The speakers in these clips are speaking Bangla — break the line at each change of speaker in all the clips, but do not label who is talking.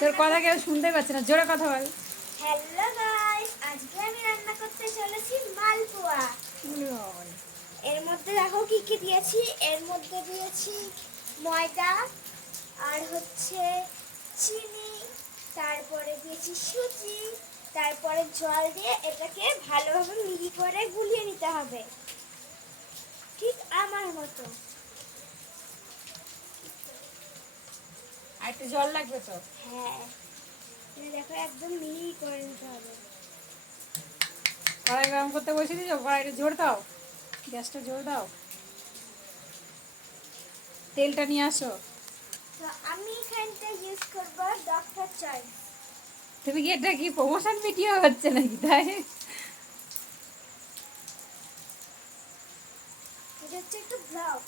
তোর কথা কেউ শুনতে পাচ্ছে না জোরে কথা বল।
হ্যালো গাইস আজকে আমি রান্না করতে চলেছি মালপোয়া। এর মধ্যে দেখো কি কি দিয়েছি? এর মধ্যে দিয়েছি ময়দা আর হচ্ছে চিনি তারপরে দিয়েছি সুজি তারপরে জল দিয়ে এটাকে ভালোভাবে মিহি করে গুলিয়ে নিতে হবে। ঠিক আমার মতো।
আর একটু জল লাগবে তো?
হ্যাঁ। দেখো একদম মিহি করে নিতে হবে।
কড়াই গরম করতে বসে কড়াইটা জোর দাও। গ্যাসটা জোর দাও। তেলটা নিয়ে আসো।
তো আমি এখানটা ইউজ করব ডক্টর চয়েস
তুমি কি এটা কি প্রমোশন ভিডিও হচ্ছে নাকি? তাই?
এটা হচ্ছে একটু ব্লগ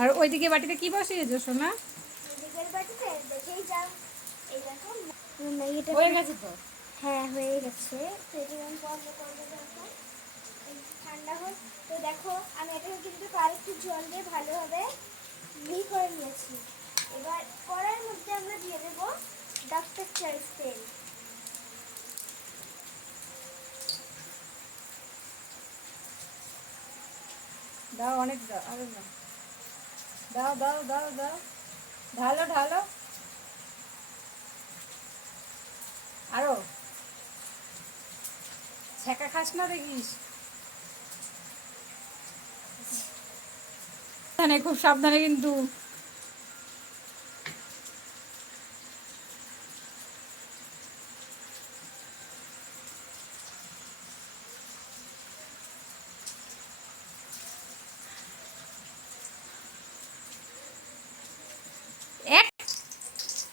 আর ওইদিকে বাটিতে কি বসিয়েছো সোনা?
এদিকের দেখেই যাও এই দেখো ম্যাগিটা
হয়ে গেছে তো?
হ্যাঁ হয়ে গেছে। ঠান্ডা হোক তো দেখো আমি এটাকে কিন্তু আরেকটু জল দিয়ে ভালোভাবে মিহি করে নিয়েছি। এবার কড়াইয়ের মধ্যে আমরা দিয়ে দেবো তেল।
দাও অনেক দাও আরও দাও। দাও দাও দাও দাও। ঢালো ঢালো। আরও। ছেঁকা খাস না দেখিস? খুব সাবধানে কিন্তু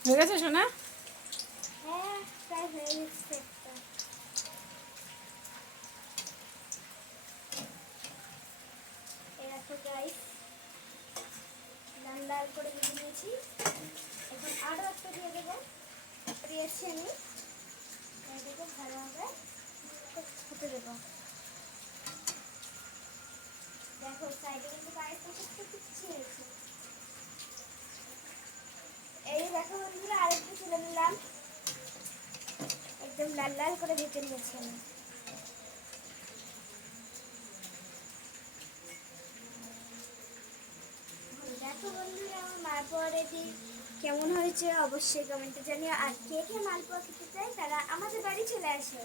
হয়ে গেছে সোনা?
লাল করে দিয়ে এখন আরও একটা দিয়ে দেবো দিয়েছি আমি এটাকে ভালোভাবে হতে দেবো দেখো সাইডে কিন্তু গাইস একটু পিছিয়ে এই দেখো বন্ধুরা আরেকটু তুলে নিলাম। একদম লাল লাল করে ভেজে নিয়েছি আমি। দেখো বন্ধুরা, আমার মালপোয়া রেডি কেমন হয়েছে অবশ্যই কমেন্টে জানিও। আর কে কে মালপোয়া খেতে চাই তারা আমাদের বাড়ি চলে আসে।